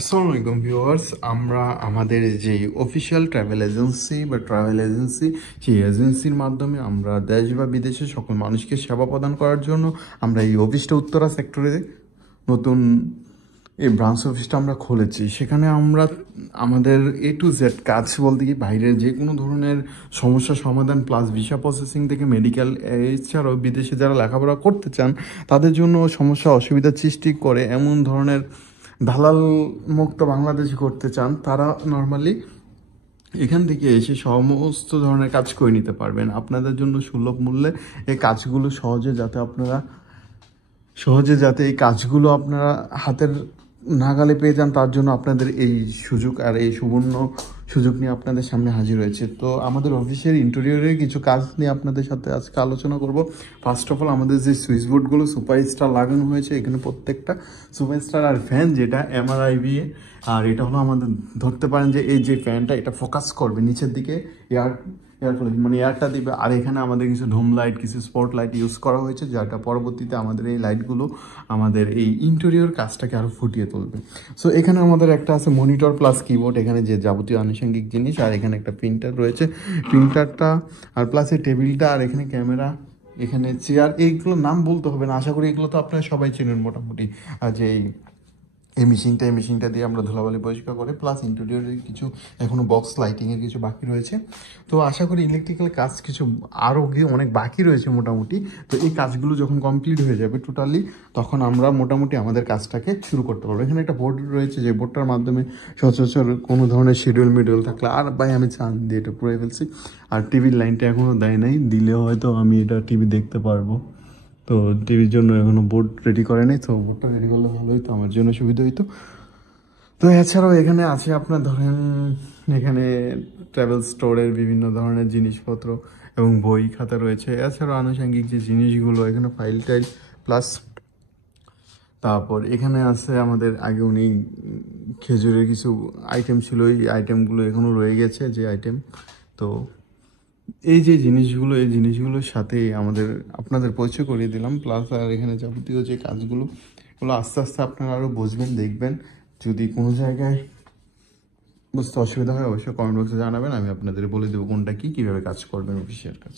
আসসালামু আলাইকুম ভিউয়ার্স, আমরা আমাদের যে অফিসিয়াল ট্রাভেল এজেন্সি বা ট্রাভেল এজেন্সি, সেই এজেন্সির মাধ্যমে আমরা দেশ বা বিদেশে সকল মানুষকে সেবা প্রদান করার জন্য আমরা এই অফিসটা উত্তরা সেক্টরে নতুন এই ব্রাঞ্চ অফিসটা আমরা খুলেছি। সেখানে আমরা আমাদের A to Z কাজ বলতে কি বাইরের যে কোনো ধরনের সমস্যা সমাধান প্লাস ভিসা প্রসেসিং থেকে মেডিকেল, এছাড়াও বিদেশে যারা লেখাপড়া করতে চান তাদের জন্য সমস্যা অসুবিধার সৃষ্টি করে এমন ধরনের দালাল মুক্ত বাংলাদেশ করতে চান, তারা নর্মালি এখান থেকে এসে সমস্ত ধরনের কাজ করে নিতে পারবেন আপনাদের জন্য সুলভ মূল্যে। এই কাজগুলো সহজে যাতে এই কাজগুলো আপনারা হাতের নাগালে পেয়ে যান, তার জন্য আপনাদের এই সুযোগ আর এই সুবর্ণ সুযোগ নিয়ে আপনাদের সামনে হাজির হয়েছে। তো আমাদের অফিসের ইন্টেরিয়রের কিছু কাজ নিয়ে আপনাদের সাথে আজকে আলোচনা করব। ফার্স্ট অফ অল, আমাদের যে সুইচ বোর্ডগুলো সুপারস্টার লাগানো হয়েছে, এখানে প্রত্যেকটা সুপারস্টার আর ফ্যান যেটা MRIVA, আর এটা হলো আমাদের ধরতে পারেন যে এই যে ফ্যানটা এটা ফোকাস করবে নিচের দিকে, এয়ার মানে এয়ারটা দিবে। আর এখানে আমাদের কিছু ডোম লাইট, কিছু স্পট লাইট ইউজ করা হয়েছে, যেটা পরবর্তীতে আমাদের এই লাইটগুলো আমাদের এই ইন্টেরিয়র কাজটাকে আরও ফুটিয়ে তুলবে। সো এখানে আমাদের একটা আছে মনিটর প্লাস কিবোর্ড, এখানে যে যাবতীয় আনুষঙ্গিক জিনিস, আর এখানে একটা প্রিন্টার রয়েছে, প্রিন্টারটা আর প্লাস এই টেবিলটা, আর এখানে ক্যামেরা, এখানে চেয়ার। এইগুলোর নাম বলতে হবে না, আশা করি এগুলো তো আপনারা সবাই চেনেন মোটামুটি। আর যে এই মেশিনটা দিয়ে আমরা ধুলাবালি পরিষ্কার করে, প্লাস ইন্টেরিয়রের কিছু এখনও বক্স লাইটিংয়ের কিছু বাকি রয়েছে। তো আশা করি ইলেকট্রিক্যাল কাজ কিছু আরও অনেক বাকি রয়েছে মোটামুটি। তো এই কাজগুলো যখন কমপ্লিট হয়ে যাবে টোটালি, তখন আমরা মোটামুটি আমাদের কাজটাকে শুরু করতে পারবো। এখানে একটা বোর্ড রয়েছে, যে বোর্ডটার মাধ্যমে সচরাচর কোনো ধরনের শিডিউল মিডিউল থাকলে, আর ভাই আমি চান দিয়ে এটা পুরো ফেলছি। আর টিভির লাইনটা এখনও দেয় নাই, দিলে হয়তো আমি এটা টিভি দেখতে পারবো। তো টিভির জন্য এখনও বোর্ড রেডি করে নেই, তো বোর্ডটা রেডি করলে ভালো হতো, আমার জন্য সুবিধা হইতো। তো এছাড়াও এখানে আছে আপনার ধরেন, এখানে ট্রাভেল স্টোরের বিভিন্ন ধরনের জিনিসপত্র এবং বই খাতা রয়েছে। এছাড়াও আনুষঙ্গিক যে জিনিসগুলো, এখানে ফাইল টাইল প্লাস, তারপর এখানে আছে আমাদের আগে উনি খেজুরের কিছু আইটেম ছিল, এই আইটেমগুলো এখনও রয়ে গেছে যে আইটেম। তো এই যে জিনিসগুলো, এই জিনিসগুলোর সাথে আমাদের আপনাদের পরিচয় করিয়ে দিলাম। প্লাস আর এখানে যাবতীয় যে কাজগুলো, ওগুলো আস্তে আস্তে আপনারা আরও বুঝবেন, দেখবেন। যদি কোনো জায়গায় বুঝতে অসুবিধা হয় অবশ্যই কমেন্ট বক্সে জানাবেন, আমি আপনাদের বলে দেবো কোনটা কী কীভাবে কাজ করবেন অফিসিয়াল কাজ।